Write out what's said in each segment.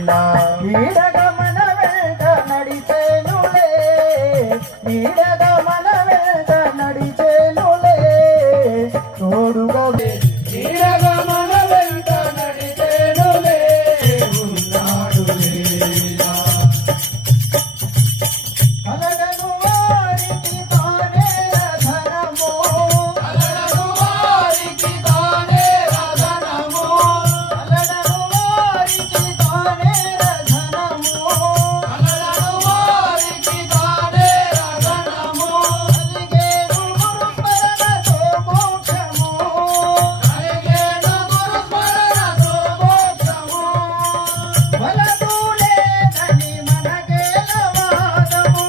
నీడగా మన వెంట నడిచేనులే నీడగా మన వెంట నడిచేనులే తోడుగా నీడగా మన వెంట నడిచేనులే ఉన్నాడు అలడను వారికి తానే ధనము అలడను వారికి తానే ధనము అలడను వారికి తానే ధనము అలడను వారికి తానే ధనము అలిగేను గురుస్మరణతో మోక్షము అలిగేను గురుస్మరణతో మోక్షము వలదులే ధని మనకేలవాదము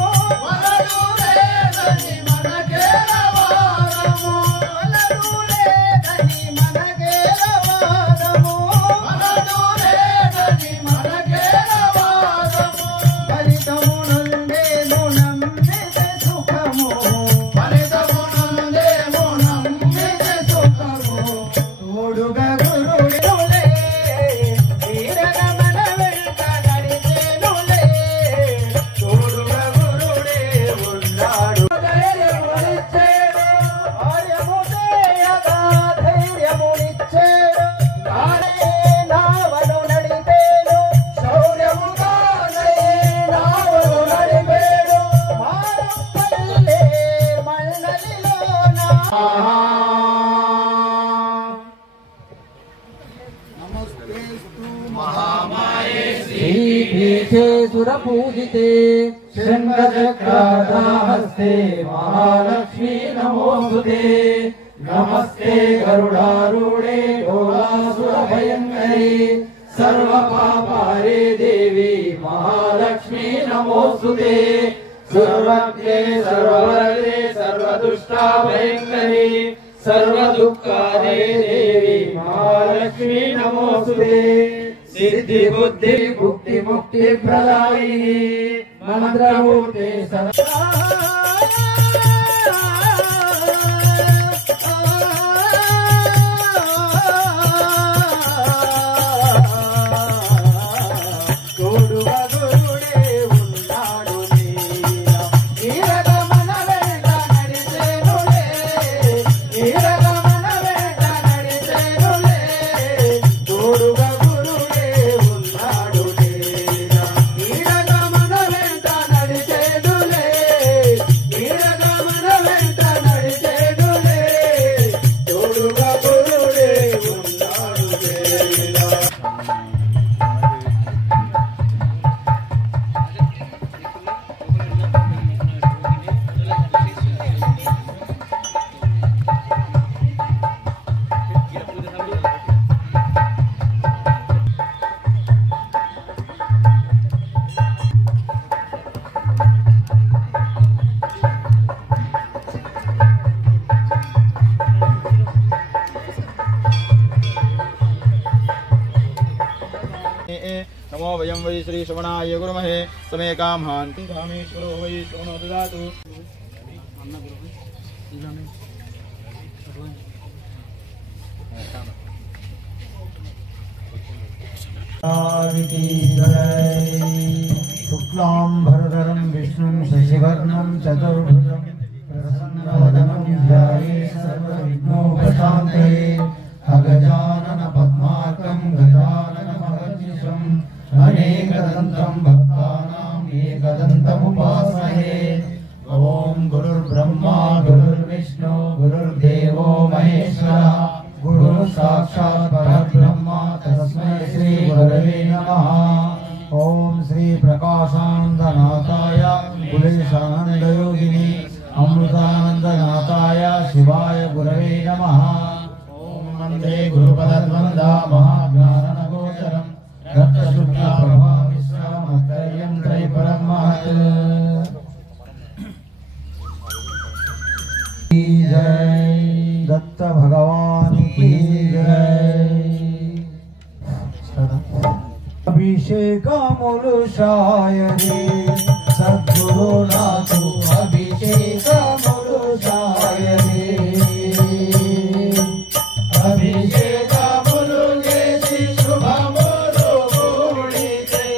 వలదులే ధని మనకేలవాదము వలదులే ధని మనకేలవాదము వలదులే ధని మనకేలవాదము ఫలితము నుండేను నమ్మితే సుఖము ఫలితము నుండేను నమ్మితే సుఖము తోడుగా గురుడులే వీరగా మన వెంట నడిచేనులే తోడుగా గురుడే ఉన్నాడు ధైర్యమునిచ్చేడు ఆర్యముదేయగా ధైర్యమునిచ్చేడు నానే నావను నడిపేడు శౌర్యముగానే నావను నడిపేడు మారపల్లె మండలిలోన श्रीपीठे सुरपूजिते शङ्खचक्राहस्ते महालक्ष्मी नमोस्तुते नमस्ते गरुडारूढे भोलासुरभयङ्करी सर्वपापारे देवी महालक्ष्मी नमोस्तुते सर्वज्ञे सर्ववरदे सर्वदुष्टाभयङ्करी सर्वदुःखादे देवी महालक्ष्मी नमोस्तुते सिद्धि बुद्धि भुक्ति मुक्ति प्रदायिनी मंत्रमूर्ते తోడుగా గురుడే ఉన్నాడు నీరగా మన వెంట నడిచేనులే నీరగా మన వెంట నడిచేనులే తోడుగా గురుడే ఉన్నాడు నీరగా మన వెంట నడిచేనులే నీరగా మన వెంట నడిచేనులే తోడుగా గురుడే ఉన్నాడు नमो वयं वै श्री श्रवणाय गुरुमहे समे कामहान् कामेश्वरो वै श्रवणो ददातु शुक्लांबरधरं विष्णुं शशिवर्णं चतुर्भुजं प्रसन्नवदनं ध्यायेत् सर्वविघ्नोपशान्तये अगजानन पद्मार्कं गजाननमहर्निशम् अनेकदन्तं भक्तानाम् एकदन्तमुपास्महे ॐ गुरुर्ब्रह्मा गुरुर्विष्णु गुरुर्देवो महेश्वरः गुरुः साक्षात् परब्रह्म तस्मै श्री गुरवे नमः ओम श्री प्रकाशानंदनाथाय कुलेशानंदयोगिनी अमृतानंदनाथाय शिवाय गुरवे नमः ओम वंदे गुरुपदद्वन्द्वा महाज्ञाननगोचरं रक्तशुक्लप्रभामिश्रमत्रयं त्रैपरं महत् जय दत्त भगवान की जय अभिषेकमुलु शायरी सद्गुरु नाथु अभिषेकमुलु शायरी अभिषेकमुलु చేసి శుభములు కూడితే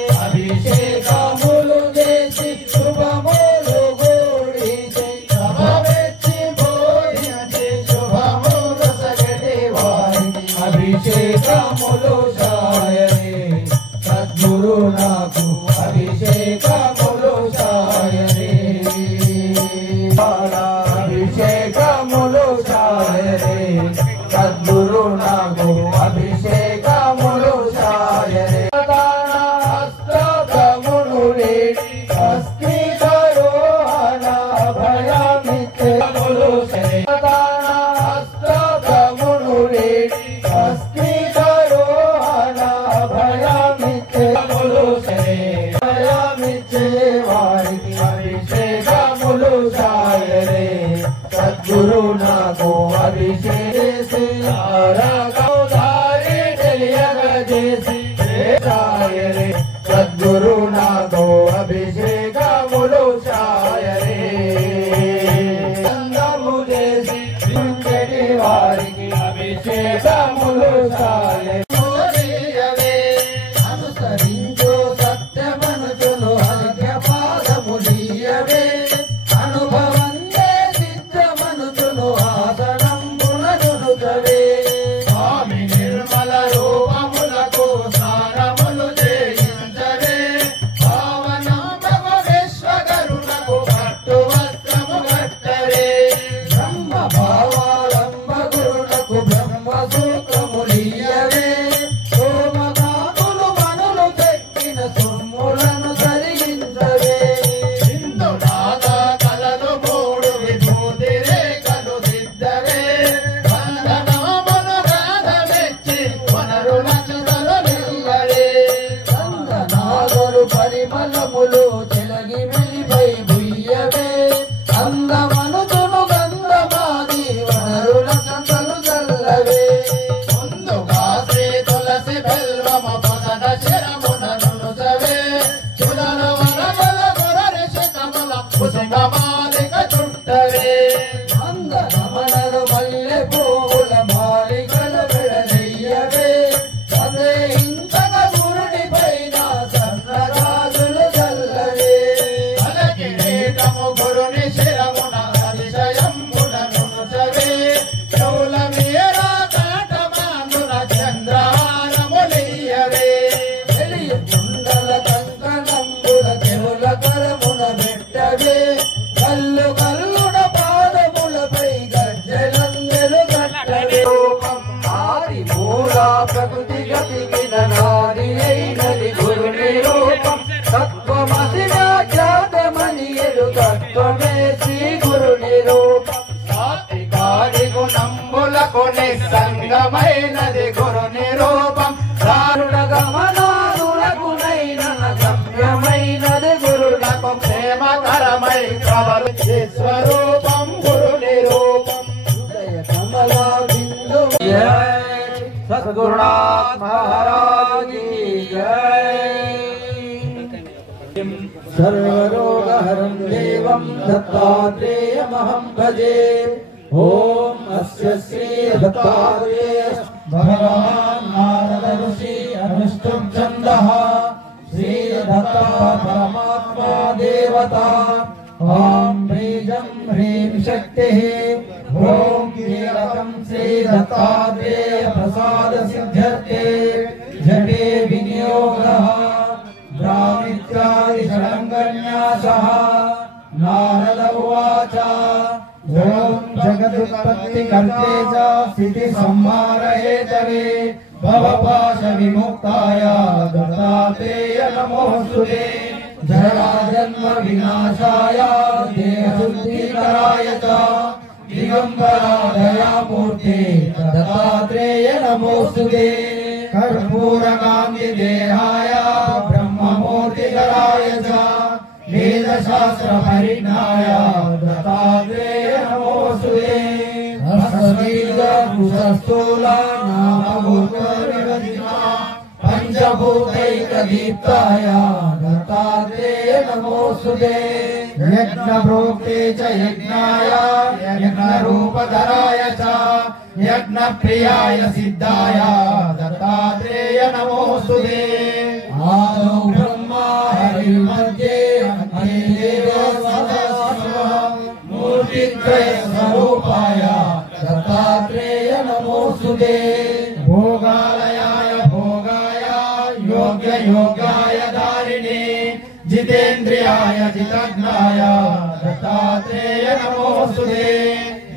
నిస్సంగమైనది గురు నిరూపం దారుణ గమనాదులకునైన గమ్యమైనది గురులకు ప్రేమకరమై కవలు స్వరూపం గురు నిరూపం కమలా బిందు సద్గురునాథ్ మహారాజ్ की जय सर्वरोगहरं देवं दत्तात्रेयमहं भजे ओम अस्य श्री दत्तात्रेय भगवान् नारद ऋषि अनुष्टुप छन्दः श्री दत्ता परमात्मा देवता ओम बीजं ह्रीं शक्तिः ओम कीलकं श्री दत्तात्रेय प्रसाद सिद्ध्यर्थे जटे विनियोगः ब्राह्मित्यादि षडङ्गन्यासः नारद उवाच ओम जगदुत्पत्तिकर्ते च स्थितिसंहारहेतवे भवपाशविमुक्ताय दत्तात्रेय नमोऽस्तुते जराजन्म विनाशाय देहशुद्धिकराय च दिगम्बरा दयामूर्ते दत्तात्रेय नमोऽस्तुते कर्पूरकान्तिदेहाय ब्रह्ममूर्तिकराय च वेदशास्त्रपरिज्ञाय दत्तात्रेय नमोऽस्तुते हस्तदीर्घभुजस्थूला नामभूतविभजिता पंचभूतैकदीप्ताय दत्तात्रेय नमोऽस्तुते यज्ञप्रोक्ते च यज्ञाय यज्ञरूपधराय च यज्ञप्रियाय सिद्धाय दत्तात्रेय नमोऽस्तुते आदौ ब्रह्मा हरिर्मध्ये मूर्तित्रय स्वरूपाय दत्तात्रेय नमोऽस्तुते भोगालयाय भोगाय योग्य योगाय धारिणे जितेन्द्रियाय जितज्ञाय दत्तात्रेय नमोऽस्तुते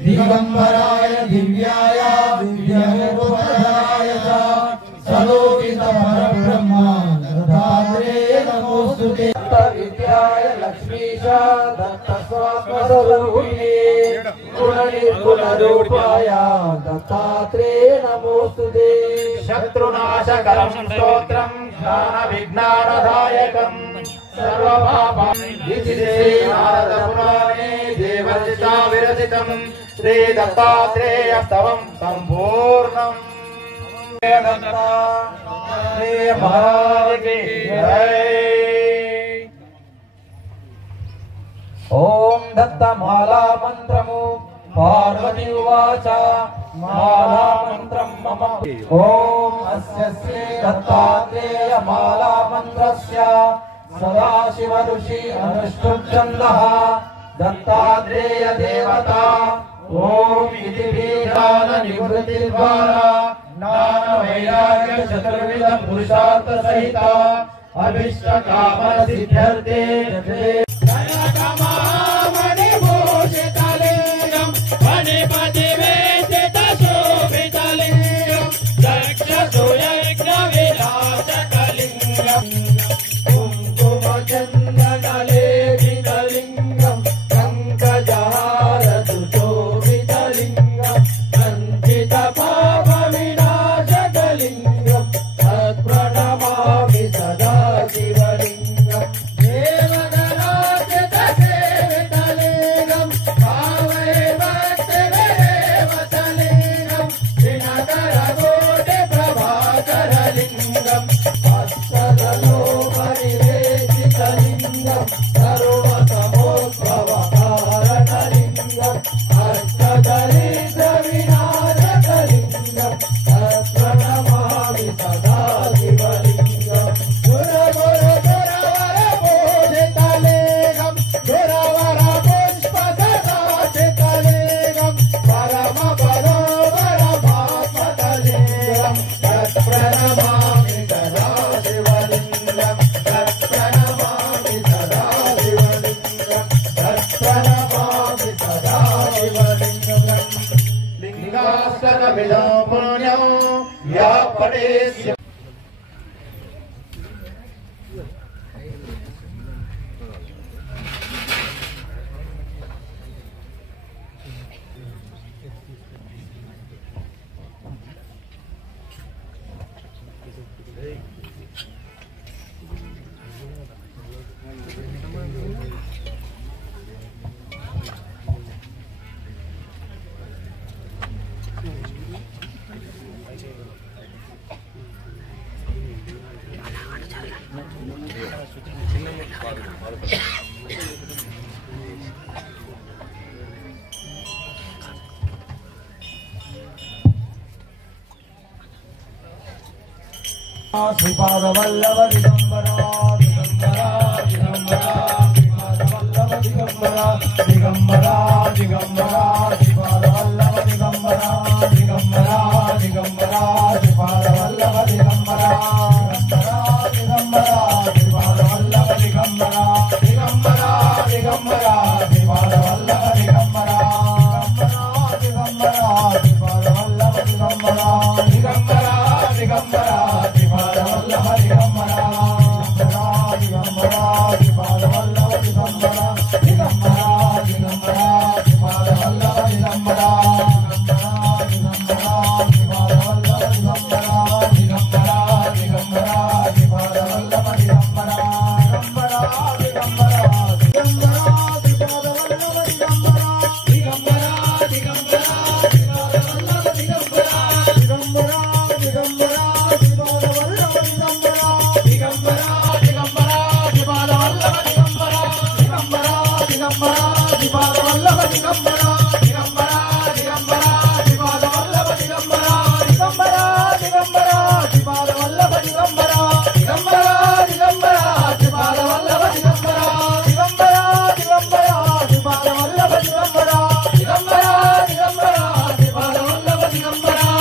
दिगम्बराय दिव्याय दिव्यरूपधराय च सलोकित परब्रह्म दत्तात्रेय नमोऽस्तुते विद्याय लक्ष्मीश दत्तस्वात्मस्वरूपिणे गुणनिर्गुणरूपाय दत्तात्रेय नमोऽस्तुते शत्रुनाशकरं स्तोत्रं ज्ञानविज्ञानदायकं सर्वपापानि नारदपुराणे देवर्षिता विरचितं श्री दत्तात्रेयस्तवं सम्पूर्णम् दत्तात्रेय महाराज की जय ओम दत्तमाला मंत्रमु पार्वती उवाच माला मंत्रं मम ओम अस्य श्री दत्तात्रेय माला मंत्रस्य सदाशिव ऋषि अनुष्टुप छन्दः दत्तात्रेय देवता ओम इति बीजान निवृत्ति द्वारा ज्ञान वैराग्य चतुर्विध पुरुषार्थ सहित अभीष्ट काम सिद्ध्यर्थे శ్రీపాదవల్లభ దిగంబరా దిగంబరా దిగంబరా శ్రీపాదవల్లభ దిగంబరా దిగంబరా దిగంబరా శ్రీపాదవల్లభ దిగంబరా దిగంబరా దిగంబరా శ్రీపాదవల్లభ దిగంబరా దిగంబరా శ్రీపాదవల్లభ దిగంబరా దిగంబరా దిగంబరా శ్రీపాదవల్లభ దిగంబరా దిగంబరా శ్రీపాదవల్లభ దిగంబరా దిగంబరా దిగంబరా శ్రీపాదవల్లభ దిగంబరా దిగంబరా శ్రీపాదవల్లభ దిగంబరా దిగంబరా దిగంబరా శ్రీపాదవల్లభ దిగంబరా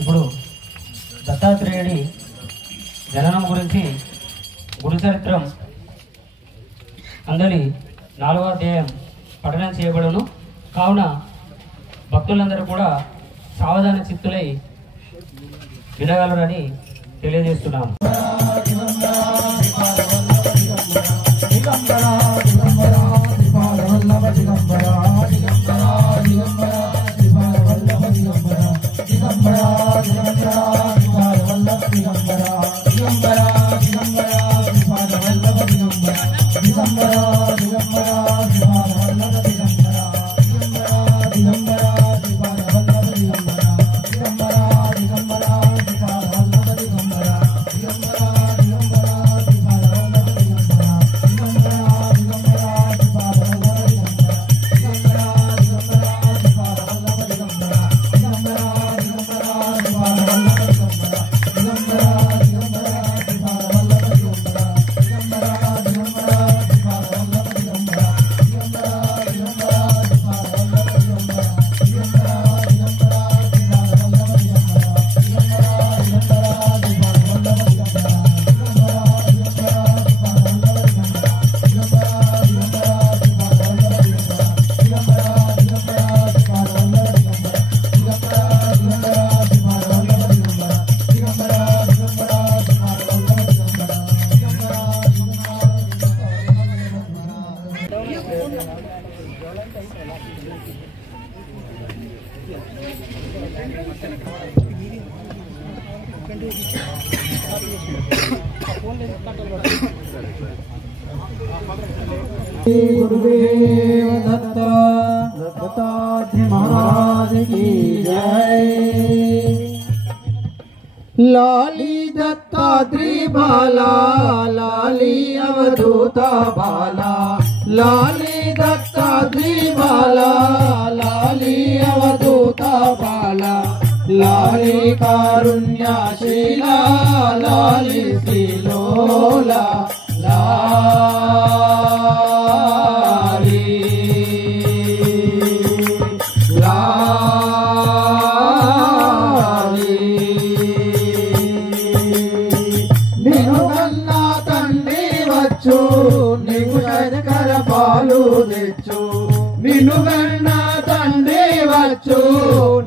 ఇప్పుడు దత్తాత్రేయుడి జననం గురించి గురు చరిత్రం అందరి 4వ అధ్యాయం పఠనం చేయబడును. కావున భక్తులందరూ కూడా సావధాన చిత్తులై వినగలరని తెలియజేస్తున్నాము. गुरुदेव दत्त दत्तात्रेय महाराज की जय। लाली दत्तात्रेय बाला लाली अवधूता बाला लाली दत्तात्रेय बाला लाली अवधूता बाला लाली कारुण्याशीला लाली श्रीलोला लाली लाली నిన్ను కన్నా తండ్రి వచ్చు నీకు చక్కెర పాలు తెచ్చు నిన్ను కన్నా తండ్రి వచ్చు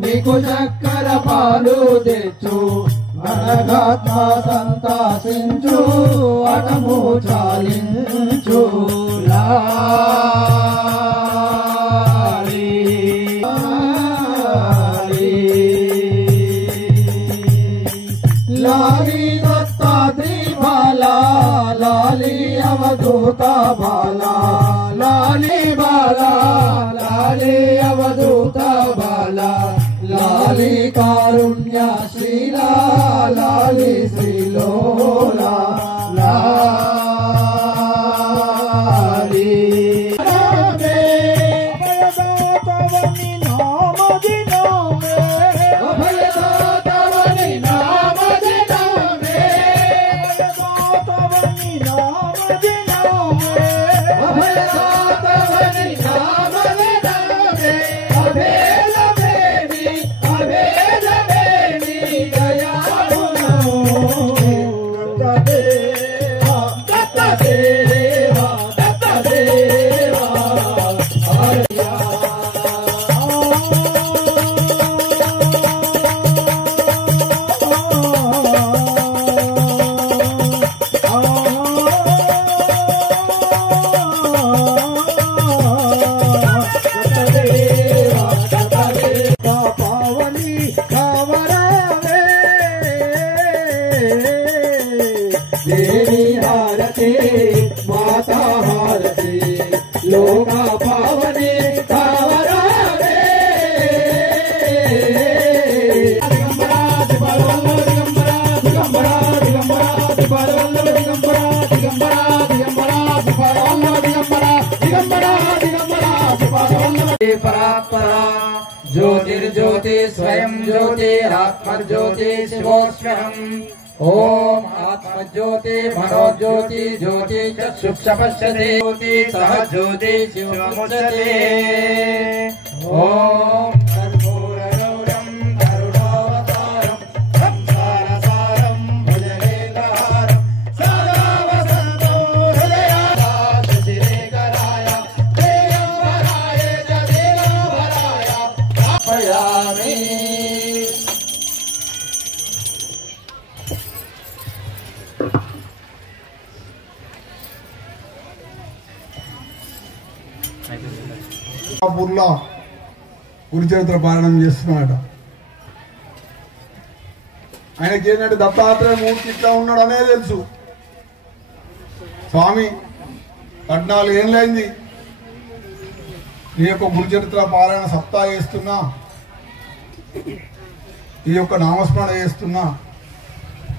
నీకు చక్కెర పాలు తెచ్చు అనగాత్మ సంతాసించు అటము చాలించు లాలి లాలి దత్తాత్రేయ బాలా లాలి అవధూత బాలా లాలి బాలా లాలి అవధూత బాలా లాలి కారుణ్యశీలా లాలి శ్రీలోలా లాలి देवी हारते माता हारते लोका पावने कावरावे दिगंबरा दिगंबरा दिगंबरा दिगंबरा दिगंबरा दिगंबरा दिगंबरा दिगंबरा दिगंबरा दिगंबरा दिगंबरा परात्परा ज्योतिर्ज्योति स्वयं ज्योति आत्मज्योति शिवोऽस्म्यहम् ओम आत्मज्योति मनोज्योति ज्योति चक्षुषपश्यते ज्योति सह ज्योति शिवमुच्यते ओम कर्पूरगौरं करुणावतारं संसारसारं भुजगेन्द्रहारं सदा वसन्तो हृदयाशशिरेकराय देवराय च देवराय ఊర్లో గురుచరిత్ర పారాయణం చేస్తున్నాడట. ఆయనకి ఏంటంటే దత్తాత్రేయ మూర్తి ఇట్లా ఉన్నాడు అనేది తెలుసు. స్వామి 14 ఏళ్ళైంది ఈ యొక్క గురుచరిత్ర పారాయణ సప్తా చేస్తున్నా, ఈ యొక్క నామస్మరణ చేస్తున్నా.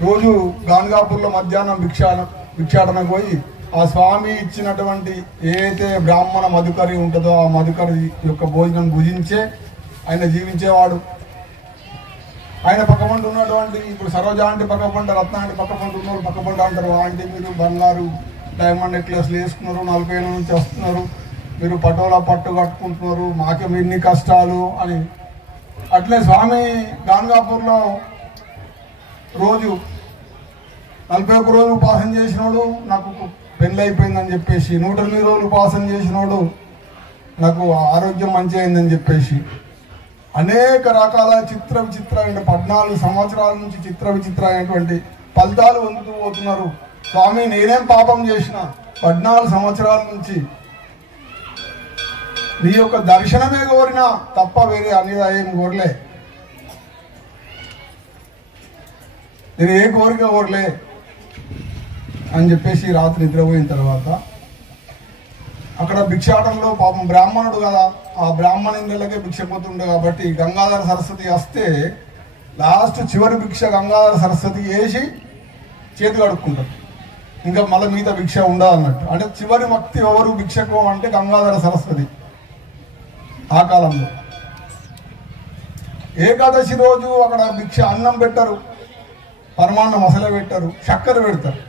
రోజు గాన్గాపూర్లో మధ్యాహ్నం భిక్షాటనకు పోయి ఆ స్వామి ఇచ్చినటువంటి ఏదైతే బ్రాహ్మణ మధుకరి ఉంటుందో ఆ మధుకరి యొక్క భోజనం భుజించే ఆయన జీవించేవాడు. ఆయన పక్కపంట ఉన్నటువంటి ఇప్పుడు సరోజ ఆంటీ పక్కపంట, రత్న ఆంటీ పక్కపంట ఉన్నారు. పక్కపంట అంటారు, ఆంటీ మీరు బంగారు డైమండ్ నెక్లెస్లు వేసుకున్నారు, 40 ఏళ్ళ నుంచి వస్తున్నారు, మీరు పటోలా పట్టు కట్టుకుంటున్నారు, మాకే ఇన్ని కష్టాలు అని. అట్లే స్వామి గాన్గాపూర్లో రోజు 41 రోజులు ఉపాసన చేసినోడు నాకు పెళ్ళి అయిపోయిందని చెప్పేసి, 108 రోజులు ఉపాసన చేసినోడు నాకు ఆరోగ్యం మంచి అయిందని చెప్పేసి అనేక రకాల చిత్ర విచిత్రమైన 14 సంవత్సరాల నుంచి చిత్ర విచిత్రమైనటువంటి ఫలితాలు పొందుతూ పోతున్నారు. స్వామి నేనేం పాపం చేసిన 14 సంవత్సరాల నుంచి నీ యొక్క దర్శనమే కోరినా తప్ప వేరే అనేది ఏం కోరలే, నేను ఏ కోరిక కోరలే అని చెప్పేసి రాత్రి నిద్రపోయిన తర్వాత అక్కడ భిక్షాటంలో పాపం బ్రాహ్మణుడు కదా, ఆ బ్రాహ్మణ ఇండ్లకే భిక్ష పోతుండే కాబట్టి గంగాధర సరస్వతి వస్తే లాస్ట్ చివరి భిక్ష గంగాధర సరస్వతి వేసి చేతి కడుక్కుంటారు. ఇంకా మళ్ళీ మిగతా భిక్ష ఉండదు అన్నట్టు. అంటే చివరి భక్తి ఎవరు భిక్షకు అంటే గంగాధర సరస్వతి. ఆ కాలంలో ఏకాదశి రోజు అక్కడ భిక్ష అన్నం పెట్టరు, పరమాన్నం మసల పెట్టరు, చక్కెర పెడతారు.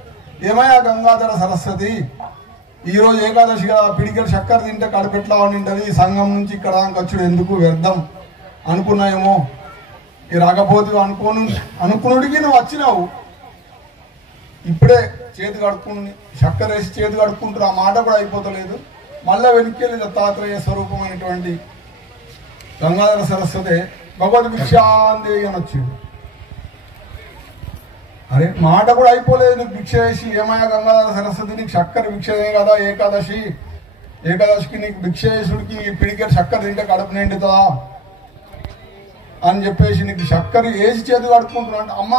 ఏమయ్యా గంగాధర సరస్వతి, ఈరోజు ఏకాదశిగా పిడికెడు చక్కెర తింటే కడుపెట్లా ఉండింటది, సంఘం నుంచి ఇక్కడ వచ్చుడు ఎందుకు వ్యర్థం అనుకున్నాయేమో, ఈ రాకపోతే అనుకునుడికి నువ్వు వచ్చినావు, ఇప్పుడే చేతి కడుక్కుని చక్కెర వేసి చేతి కడుక్కుంటారు. ఆ మాట కూడా అయిపోతలేదు. మళ్ళా వెనక్కి దత్తాత్రేయ స్వరూపమైనటువంటి గంగాధర సరస్వతి భగవద్ భిక్షాందేవి అని వచ్చింది. అరే మాట కూడా అయిపోలేదు, నీకు భిక్ష వేసి ఏమయ్యా గంగాధర సరస్వతి నీకు చక్కెర భిక్షనే కదా, ఏకాదశికి నీకు భిక్ష వేసుడికి పిడికెట్ చక్కెర తింటే కడుపు నిండుతుందా అని చెప్పేసి నీకు చక్కెర వేసి చేతి కడుక్కుంటున్నా అంటే, అమ్మ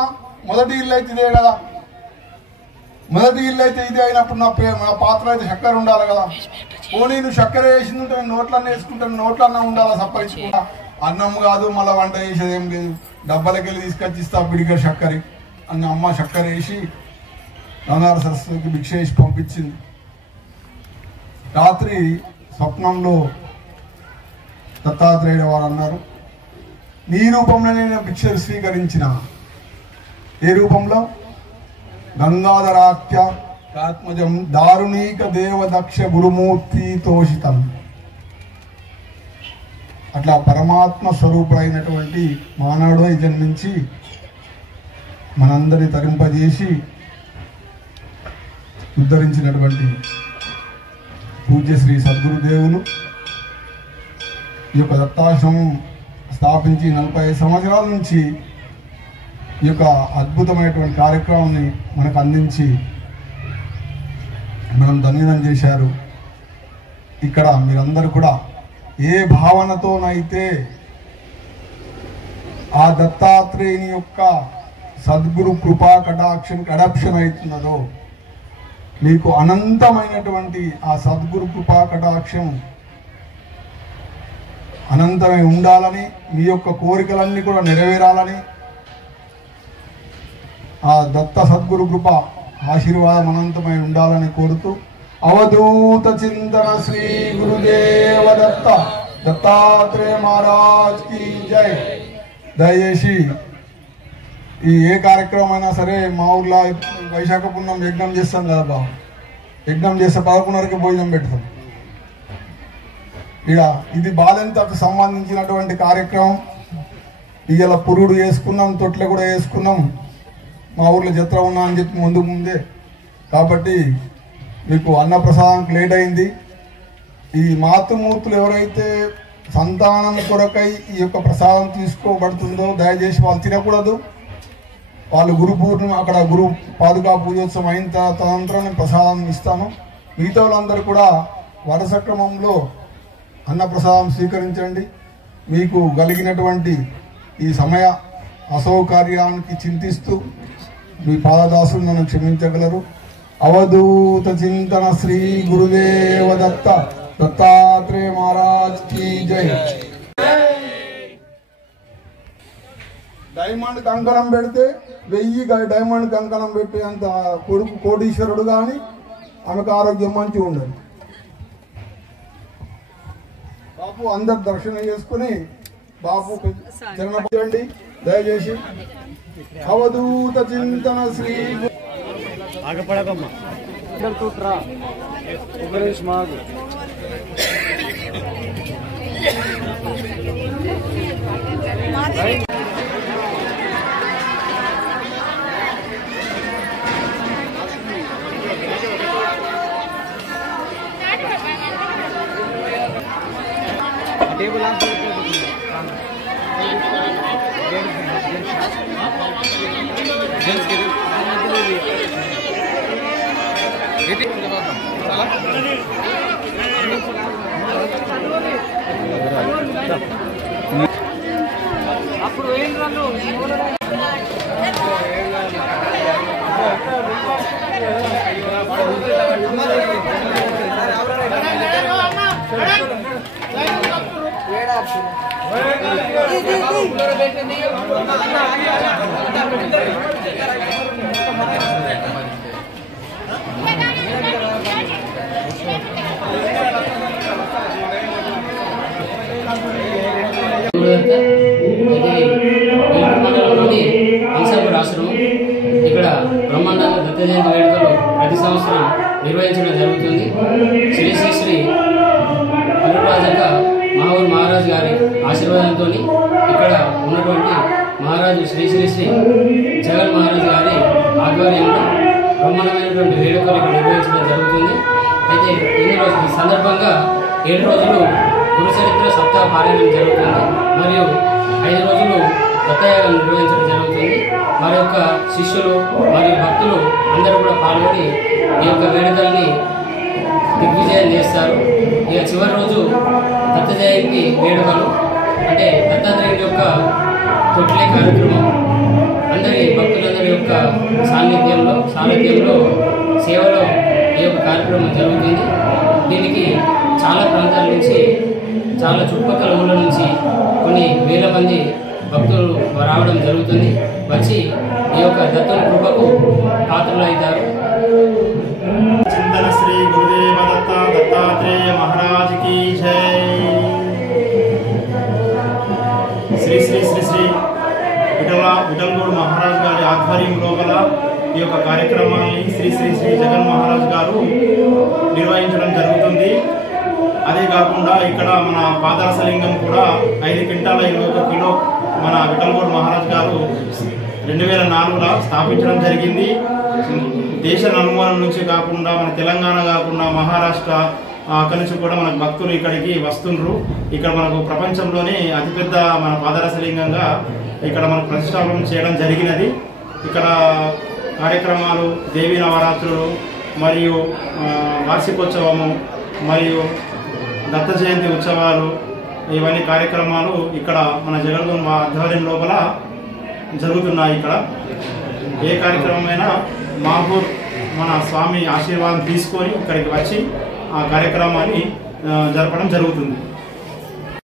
మొదటి ఇల్లు అయితే ఇదే కదా, మొదటి ఇల్లు అయితే ఇదే అయినప్పుడు నా పాత్ర అయితే చక్కెర ఉండాలి కదా, పోనీ నువ్వు చక్కెర వేసింది ఉంటే నోట్లన్నా వేసుకుంటాను, నోట్లన్నా ఉండాలా సప్పరించుకుంటా, అన్నం కాదు మళ్ళీ వంట చేసేది ఏం లేదు, డబ్బాలకి వెళ్ళి తీసుకొచ్చి ఇస్తా పిడికెట్ చక్కెర అన్న అమ్మ చక్కెర వేసి గంగాధర సరస్వతికి భిక్ష వేసి పంపించింది. రాత్రి స్వప్నంలో దత్తాత్రేయుడు వారు అన్నారు, నీ రూపంలో నేను భిక్ష స్వీకరించిన. ఏ రూపంలో? గంగాధరాఖ్యాత్మజం దారుణీక దేవదక్ష గురుమూర్తి తోషితం. అట్లా పరమాత్మ స్వరూపుడైనటువంటి మానవుడే జన్మించి మనందరినీ తరింపజేసి ఉద్ధరించినటువంటి పూజ్య శ్రీ సద్గురుదేవులు ఈ యొక్క దత్తాశ్రమం స్థాపించి 45 సంవత్సరాల నుంచి ఈ యొక్క అద్భుతమైనటువంటి కార్యక్రమాన్ని మనకు అందించి మనం ధన్యతం చేశారు. ఇక్కడ మీరందరూ కూడా ఏ భావనతోనైతే ఆ దత్తాత్రేయుని యొక్క సద్గురు కృపా కటాక్షం అడాప్షన్ అవుతున్నదో మీకు అనంతమైనటువంటి ఆ సద్గురు కృపా కటాక్షం అనంతమై ఉండాలని, మీ యొక్క కోరికలన్నీ కూడా నెరవేరాలని ఆ దత్త సద్గురు కృప ఆశీర్వాదం అనంతమై ఉండాలని కోరుతూ అవధూత చింతన శ్రీ గురుదేవ దత్త దత్తాత్రేయ మహారాజ్ కి జై. దయచేసి ఈ ఏ కార్యక్రమం అయినా సరే మా ఊర్లో వైశాఖ పున్నం యజ్ఞం చేస్తాం కదా బాబు, యజ్ఞం చేస్తే 11:30కి భోజనం పెడతాం. ఇక ఇది బాలెంతకు సంబంధించినటువంటి కార్యక్రమం. ఇవాళ పురుడు వేసుకున్నాం, తొట్ల కూడా వేసుకున్నాం. మా ఊర్లో జత్ర ఉన్నా అని చెప్పి ముందే కాబట్టి మీకు అన్నప్రసాదానికి లేట్ అయింది. ఈ మాతృమూర్తులు ఎవరైతే సంతానం కొరకై ఈ యొక్క ప్రసాదం తీసుకోబడుతుందో దయచేసి వాళ్ళు తినకూడదు. వాళ్ళు గురు పూర్ణిమ అక్కడ గురు పాదుకా పూజోత్సవం అయిన తదనంతరం ప్రసాదం ఇస్తాము. మిగతా వాళ్ళందరూ కూడా వరుస క్రమంలో అన్నప్రసాదం స్వీకరించండి. మీకు కలిగినటువంటి ఈ సమయ అసౌకర్యానికి చింతిస్తూ మీ పాదదాసులు నన్ను క్షమించగలరు. అవధూత చింతన శ్రీ గురుదేవ దత్త దత్తాత్రేయ మహారాజ్ की जय. డైమండ్ కంకణం పెడితే 1000 డైమండ్ కంకణం పెట్టి అంత కొడుకు కోటీశ్వరుడు కానీ ఆమెకు ఆరోగ్యం మంచి ఉండదు. బాపు అందరు దర్శనం చేసుకుని బాపు చరణండి దయచేసి. అవధూత చింతన శ్రీ అప్పుడు ఆశ్రమం ఇక్కడ బ్రహ్మాండ దత్త జయంతి వేడుకలు ప్రతి సంవత్సరం నిర్వహించడం జరుగుతుంది. శ్రీ శ్రీ శ్రీ అరుణరాజక మహావూర్ మహారాజ్ గారి ఆశీర్వాదంతో ఇక్కడ ఉన్నటువంటి మహారాజు శ్రీ శ్రీ శ్రీ జగన్ మహారాజ్ గారి ఆధ్వర్యంలో బ్రహ్మాండమైనటువంటి వేడుకలు ఇక్కడ నిర్వహించడం జరుగుతుంది. అయితే ఇందులో ఈ సందర్భంగా 7 రోజులు గురుచరిత్ర సప్తాహ పారాయణం జరుగుతుంది. మరియు 5 రోజులు దత్తయాగం నిర్వహించడం జరుగుతుంది. వారి యొక్క శిష్యులు మరియు భక్తులు అందరూ కూడా పాల్గొని ఈ యొక్క వేడుకల్ని దిగ్విజయం చేస్తారు. ఇక చివరి రోజు దత్త జయంతి వేడుకలు అంటే దత్తాత్రేయుడి యొక్క తొట్లే కార్యక్రమం అందరి భక్తులందరి యొక్క సాన్నిధ్యంలో సేవలో ఈ యొక్క కార్యక్రమం జరుగుతుంది. దీనికి చాలా ప్రాంతాల నుంచి చాలా చుట్టుపక్కల ఊళ్ళ నుంచి కొన్ని వేల మంది భక్తులు రావడం జరుగుతుంది. వచ్చి ఈ యొక్క దత్తుని కృపకు పాత్రలు అవుతారు. చింతన శ్రీ గురుదేవ దత్త దత్తాత్రేయ మహారాజ్ की जय. శ్రీ శ్రీ శ్రీ శ్రీ విఠల్గౌడ్ మహారాజ్ గారి ఆధ్వర్యం లోపల ఈ యొక్క కార్యక్రమాన్ని శ్రీ శ్రీ శ్రీ జగన్ మహారాజ్ గారు నిర్వహించడం జరుగుతుంది. అదే కాకుండా ఇక్కడ మన పాదరసలింగం కూడా 5 క్వింటాల 21 కిలో మన విఠల్గౌడ్ మహారాజ్ గారు 2004లో స్థాపించడం జరిగింది. దేశ నలుమూలల నుంచి కాకుండా మన తెలంగాణ కాకుండా మహారాష్ట్ర అక్కడి నుంచి కూడా మనకు భక్తులు ఇక్కడికి వస్తుండ్రు. ఇక్కడ మనకు ప్రపంచంలోనే అతిపెద్ద మన పాదరసలింగంగా ఇక్కడ మనకు ప్రతిష్టాపన చేయడం జరిగినది. ఇక్కడ కార్యక్రమాలు దేవీ నవరాత్రులు మరియు వార్షికోత్సవము మరియు దత్త జయంతి ఉత్సవాలు ఇవన్నీ కార్యక్రమాలు ఇక్కడ మన జగద్గురు ఆధ్వర్యం లోపల జరుగుతున్నాయి. ఇక్కడ ఏ కార్యక్రమమైనా మాహూర్ మన స్వామి ఆశీర్వాదం తీసుకొని ఇక్కడికి వచ్చి ఆ కార్యక్రమాన్ని జరపడం జరుగుతుంది.